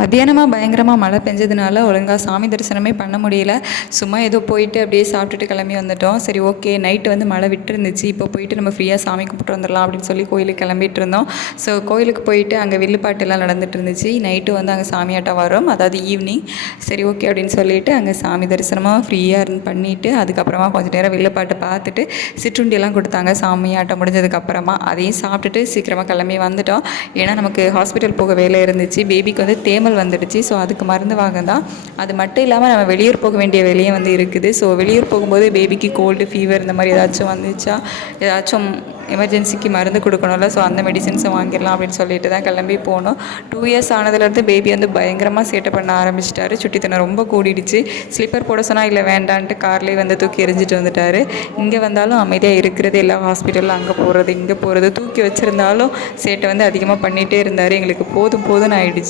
மத்தியானமாக பயங்கரமாக மழை பெஞ்சதுனால ஒழுங்காக சாமி தரிசனமே பண்ண முடியல. சும்மா ஏதோ போயிட்டு அப்படியே சாப்பிட்டுட்டு கிளம்பி வந்துட்டோம். சரி ஓகே, நைட்டு வந்து மழை விட்டுருந்துச்சு. இப்போ போயிட்டு நம்ம ஃப்ரீயாக சாமி கும்பிட்டு வந்துடலாம் அப்படின்னு சொல்லி கோயிலுக்கு கிளம்பிட்டு இருந்தோம். ஸோ கோயிலுக்கு போயிட்டு அங்கே வில்லுப்பாட்டுலாம் நடந்துட்டு இருந்துச்சு. நைட்டு வந்து அங்கே சாமியாட்டம் வரும், அதாவது ஈவினிங். சரி ஓகே அப்படின்னு சொல்லிட்டு அங்கே சாமி தரிசனமாக ஃப்ரீயாக பண்ணிவிட்டு அதுக்கப்புறமா கொஞ்சம் நேரம் வில்லுப்பாட்டை பார்த்துட்டு சிற்றுண்டியெல்லாம் கொடுத்தாங்க சாமியாட்டம் முடிஞ்சதுக்கப்புறமா. அதையும் சாப்பிட்டுட்டு சீக்கிரமாக கிளம்பி வந்துட்டோம். ஏன்னா நமக்கு ஹாஸ்பிட்டல் போக வேலை இருந்துச்சு. பேபிக்கு வந்து தேமல் வந்துடுச்சு. ஸோ அதுக்கு மருந்து வாங்க தான். அது மட்டும் இல்லாமல் நம்ம வெளியூர் போக வேண்டிய வேலையும் வந்து இருக்குது. ஸோ வெளியூர் போகும்போது பேபிக்கு கோல்டு, ஃபீவர் இந்த மாதிரி ஏதாச்சும் வந்துச்சா, ஏதாச்சும் எமர்ஜென்சிக்கு மருந்து கொடுக்கணும்ல. ஸோ அந்த மெடிசின்ஸை வாங்கிடலாம் அப்படின்னு சொல்லிட்டு தான் கிளம்பி போனோம். 2 இயர்ஸ் ஆனதுலேருந்து பேபி வந்து பயங்கரமாக சேட்டை பண்ண ஆரம்பிச்சிட்டாரு. சுட்டித்தனம் ரொம்ப கூடிடுச்சு. ஸ்லிப்பர் போட சொன்னால் இல்லை வேண்டான்ட்டு கார்லேயே வந்து தூக்கி எறிஞ்சிட்டு வந்துட்டார். இங்கே வந்தாலும் அமைதியாக இருக்கிறது, எல்லா ஹாஸ்பிட்டலில் அங்கே போகிறது இங்கே போகிறது, தூக்கி வச்சுருந்தாலும் சேட்டை வந்து அதிகமாக பண்ணிகிட்டே இருந்தார். எங்களுக்கு போதும் போதும்னு ஆயிடுச்சு.